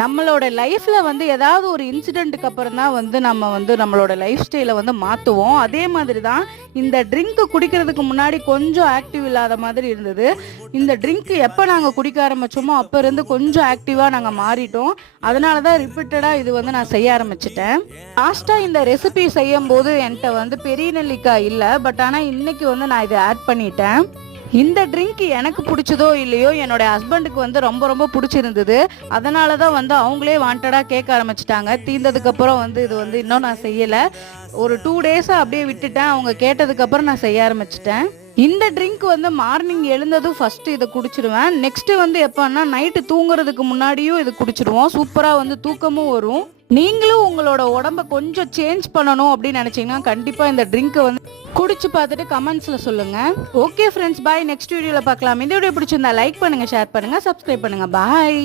நம்மளோட லைஃப்ல வந்து ஏதாவது ஒரு இன்சிடென்ட்டுக்கு அப்புறம் தான் வந்து நம்ம வந்து நம்மளோட லைஃப் ஸ்டைலை வந்து மாற்றுவோம். அதே மாதிரி தான் இந்த ட்ரிங்க் குடிக்கிறதுக்கு முன்னாடி கொஞ்சம் ஆக்டிவ் இல்லாத மாதிரி இருந்தது. இந்த ட்ரிங்க் எப்போ நாங்கள் குடிக்க ஆரம்பிச்சோமோ அப்போ இருந்து கொஞ்சம் ஆக்டிவாக நாங்கள் மாறிட்டோம். அதனால தான் ரிப்பீட்டடாக இது வந்து நான் செய்ய ஆரம்பிச்சிட்டேன். லாஸ்ட்டாக இந்த ரெசிபி செய்யும் போது என்கிட்ட வந்து பெரிய நெல்லிக்காய் இல்லை. பட் ஆனால் இன்னைக்கு வந்து நான் இதை ஆட் பண்ணிட்டேன். இந்த ட்ரிங்க் எனக்கு பிடிச்சதோ இல்லையோ என்னோட ஹஸ்பண்டுக்கு வந்து ரொம்ப ரொம்ப பிடிச்சிருந்தது. அதனால தான் வந்து அவங்களே வாண்டடாக கேட்க ஆரம்பிச்சிட்டாங்க. தீர்ந்ததுக்கப்புறம் வந்து இது வந்து இன்னும் நான் செய்யலை. ஒரு 2 டேஸாக அப்படியே விட்டுட்டேன். அவங்க கேட்டதுக்கப்புறம் நான் செய்ய ஆரம்பிச்சிட்டேன். இந்த ட்ரிங்க் வந்து மார்னிங் எழுந்ததும் ஃபஸ்ட்டு இதை குடிச்சிடுவேன். நெக்ஸ்ட்டு வந்து எப்போன்னா நைட்டு தூங்குறதுக்கு முன்னாடியும் இது குடிச்சிடுவோம். சூப்பராக வந்து தூக்கமும் வரும். நீங்களும் உங்களோட உடம்ப கொஞ்சம் சேஞ்ச் பண்ணணும் அப்படின்னு நினச்சிங்கன்னா கண்டிப்பாக இந்த ட்ரிங்க்கை வந்து குடிச்சு பார்த்துட்டு கமெண்ட்ஸில் சொல்லுங்கள். ஓகே ஃப்ரெண்ட்ஸ், பாய். நெக்ஸ்ட் வீடியோவில் பார்க்கலாம். இந்த வீடியோ பிடிச்சிருந்தா லைக் பண்ணுங்கள், ஷேர் பண்ணுங்கள், சப்ஸ்கிரைப் பண்ணுங்கள். பாய்.